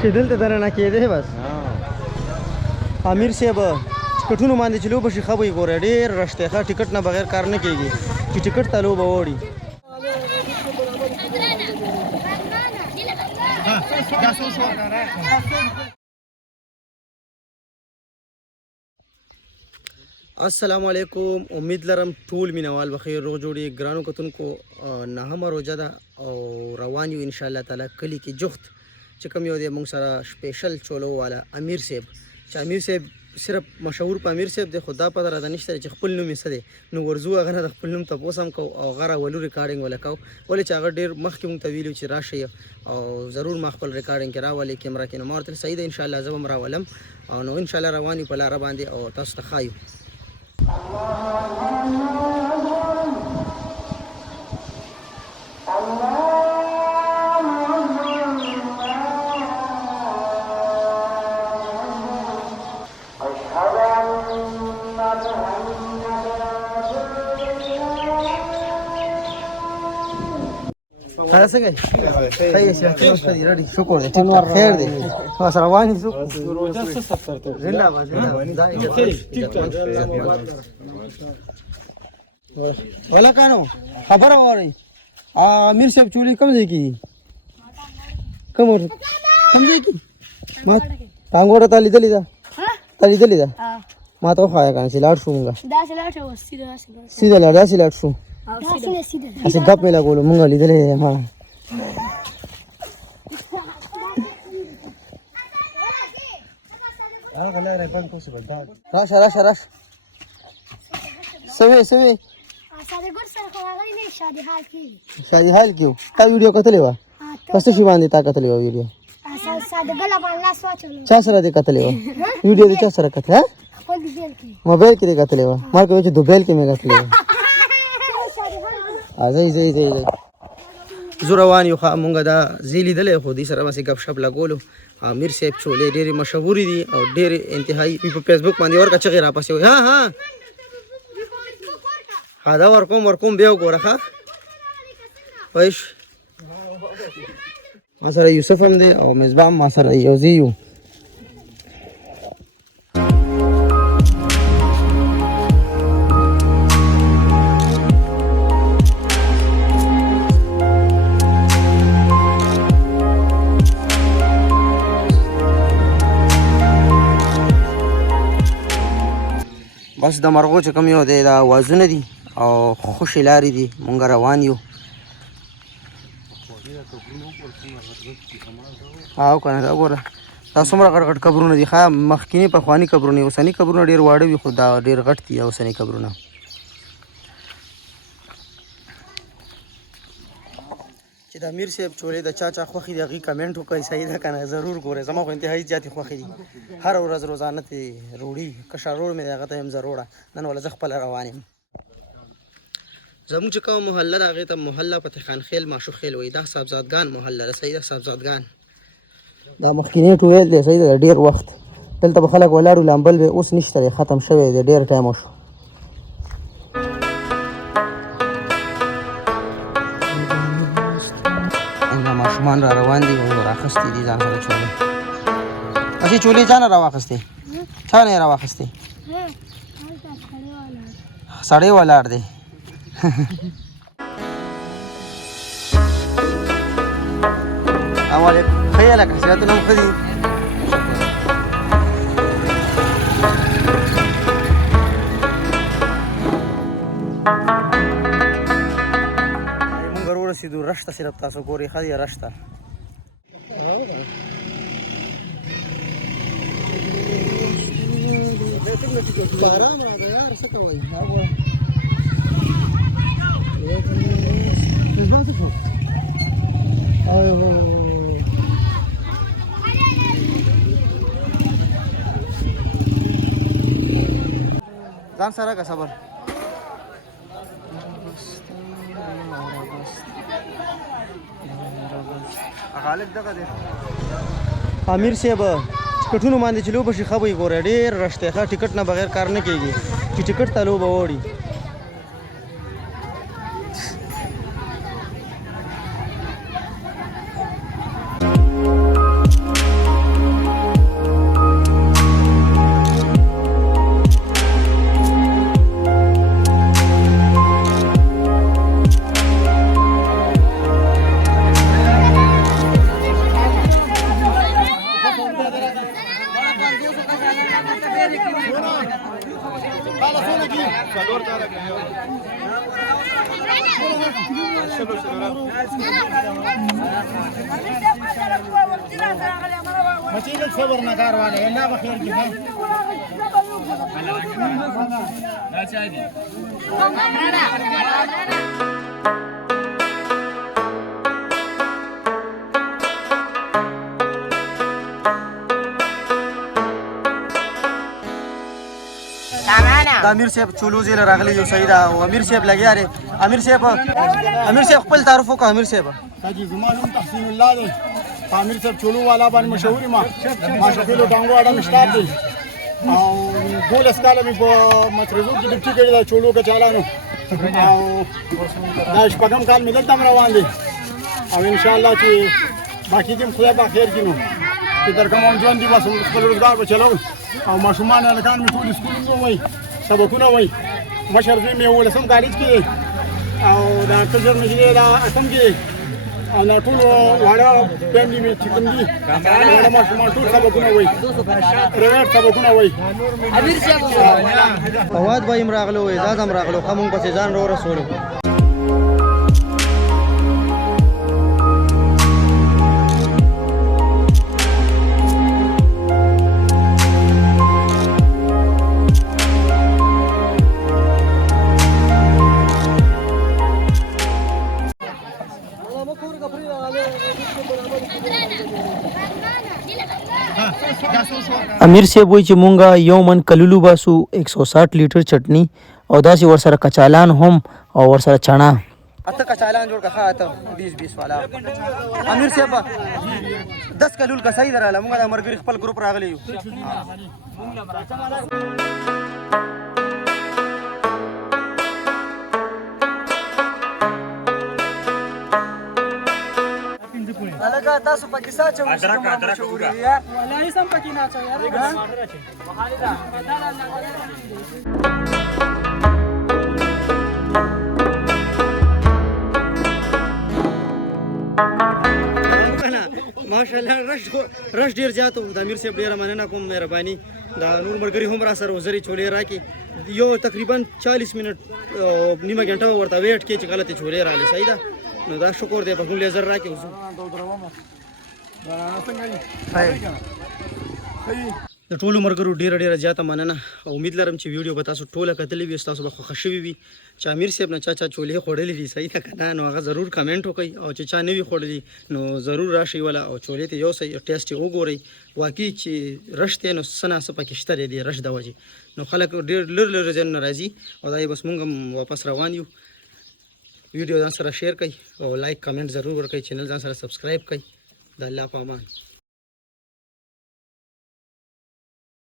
چې دلته درنه کېدی بس امیر صاحب ټکټونو باندې چې لوبه شي خبرې ګوره ډېر رش دی ښه ټکټ نه بغیر کار نه کېږي چې ټکټ ته لوبه وړي السلام علیکم امید لرم ټول مینوال بخیر روغ جوړي ګرانو کتونکو نهمه روزه ده او روان یو ان شاء الله تعالی کلی کې جخت چې کوم یو دی موږ سره سپیشل چولو والا امیر صاحب چې امیر صاحب صرف مشهور په امیر صاحب دی خدا په راته نشته چې خپل نوم یې څه دی نو ورځو هغه نه د خپل نوم تپوس هم کوو او هغه راولو ریکارډینګ ولا کوو ولې چې هغه ډېر مخکې موږ ته ویلي چې راشئ او ضرور ما خپل ریکارډینګ کې راولئ کیمرا کې نو ما ورته صحیح ده انشاءالله زه به هم راولم او نو انشاءالله روان یو په لاره باندې او تاسو ته ښایو هذا سجل خير شيء خير رادي شكرا خير دي خلاص رواني سوق روجا سفرت زنده ولا كانوا خبر اوري امير صاحب چولي کم ځای کی کم ځای کی ما ټانګوړه تالي دلی دا ما ته خوایا کنه سلاټ شومګه دا سلاټ و سیده لاړ سلاټ شو اسه غپ ملا ګولو مونږ لیدلې ما هغه لاره بند پوسیبل دا راشه سوي ساده ګور سره خواږی نه شادي حال کیو تا ویډیو کتلې و پس شي باندې تا کتلې و ویډیو ساده ګل باندې لاس واچو چا سره دې کتلې و ویډیو دې چا سره کتلې موبایل کې دې کتلې و ما کوم چې دوبایل کې مې کتلې و زي زوروان یو مونږه دا زیلی دلې خو دې سره بس غب شپ لګولو امیر صاحب چولې ډېری مشهور دي او ډېر انتهایی په فیسبوک باندې ورکه چغې را پسې ها دا ورکوم بیا وګوره ښه وایش ما سره یوسف هم دی او مصباح ما سره یو زیو بس د مرغو چې کوم یو دی دا وازونه دي او خوشې لارې دي مونږ روان یو او کنه دا ګوره دا څومره غټ قبرونه دي ښه مخکیني پخواني قبرونه اوسني قبرونه ډېر واړه وي خو دا ډېر غټ دي اوسني قبرونه چې د امیر صاحب چولې د چا خوښې دي هغې کمنټ وکړئ صحیح ده که نه ضرور ګورئ زما خو انتهایي زیاتې خوښې دي هره ورځ روزانه ته روړي کشر روړ مې دی هغه ته یم زه روړه نن وله زه خپله روان یم زموږ چې کومه محله ده هغې ته محله فتحخان خیل ماشو خیل وایي دا صاحبزادګان محله ده صحیح ده صاحبزادګان دا مخکینی ټویل دی صحیح ده ډېر وخت دلته به خلک ولاړو لامبل به اوس نشته دی ختم شوی دی ډېر ټایم وشو ماشومان را روان دي او راخستې دي ځان سره چولې اچې چولې چا نه راواخستې چا نه یې راواخستې سړی ولاړ دی السلام علیکم ښه یې لکه صحتونه هم ښه دي مونږ ورسېدو رش ته صرف تاسو ګورئ ښه دی رش ته باران راغی یار څه کوئ ځان سره که صبر امیر صاحب ټکټونو باندې چې لوبه شي خبرې ګوره ډېر رش دی ښه ټکټ نه بغیر کار نه کېږي چې ټکټ ته لوبه وړي بچی لږ صبر نه کار واله الله به خیر کړي د امیر صاحب چولو زیل راغلی یو صحیح ده او امیر صاحب لګیا دی امیر صاحب خپل تعارف وکړه امیر صاحب حاجی زما نوم تحسین الله دی امیر صاحب چولو والا باندې مشهور ما شکلو ټانګو اډه مشتاق دی او 12 کاله مې په مترزو کې ډیوټي کړې ده چولو کې چالانو او دا شپږم کال مې دلته روان دی او ان شاء الله چې باقي دې خدای به خیر کړي نو چې در کوم ژوند دی بس خپل روزګار به چلاو او ماشومان هلکان مې ټول سکول وایي سبقونه وایي مشر زوی مې 11 کالج کې او دا کجر مې دی دا اتم کې او دا ټول واړه فیملی مې چې کوم دي دا ماشومان ټول سبقونه وایي پرایویټ سبقونه وایي امیر صاحب فواد به هم راغلو اعزاز هم راغلو خو مونږ پسې ځان را ورسولو امیر صاحب وایي چې مونږه یو من کلولو باسو 160 لیټر چټني او داسې ورسره کچالان هم او ورسره چنا اته کچالان جوړ کړه اته 20 والا امیر صاحب 10 کلول کا صحیح دراله مونږه د مرګري خپل ګروپ راغلی یو अलगा تاسو پکې ساچو ادرک وګورئ والله سم پکې نه اچو یار ماشاءالله رش ډیر زیات د امیر صاحب ډیره مننه کوم مهرباني دا نور مرګري هم را سره وزري چولې راکې یو تقریبا 40 منټ نیمه غنټه ورته ویټ کې چې غلطي چولې رااله صحیح ده نو دا شکر دی په کوم لیزر راکې اوس د ټولو مرګرو ډیره زیاته مننه او امید لرم چې ویډیو به تاسو ټوله کتلې وي تاسو به خوښ شوي وي چې امیر صاحب نه چا چولې خوړلې دي صحیح ده کنه نو هغه ضرور کمنټ وکړئ او چې چا نه وي خوړلې نو ضرور راشي ولا او چولې ته یو صحیح ټیسټ وګورئ واقعي چې رش ته نو سنا څه پکې شته دی رش د وجې نو خلک ډیر لر ځن راځي او دا بس مونږ واپس روان یو ویډیو ځان سره شیر کړئ او لایک کمنټ ضرور ورکړئ چینل ځان سره سبسکرایب کړئ د الله په امان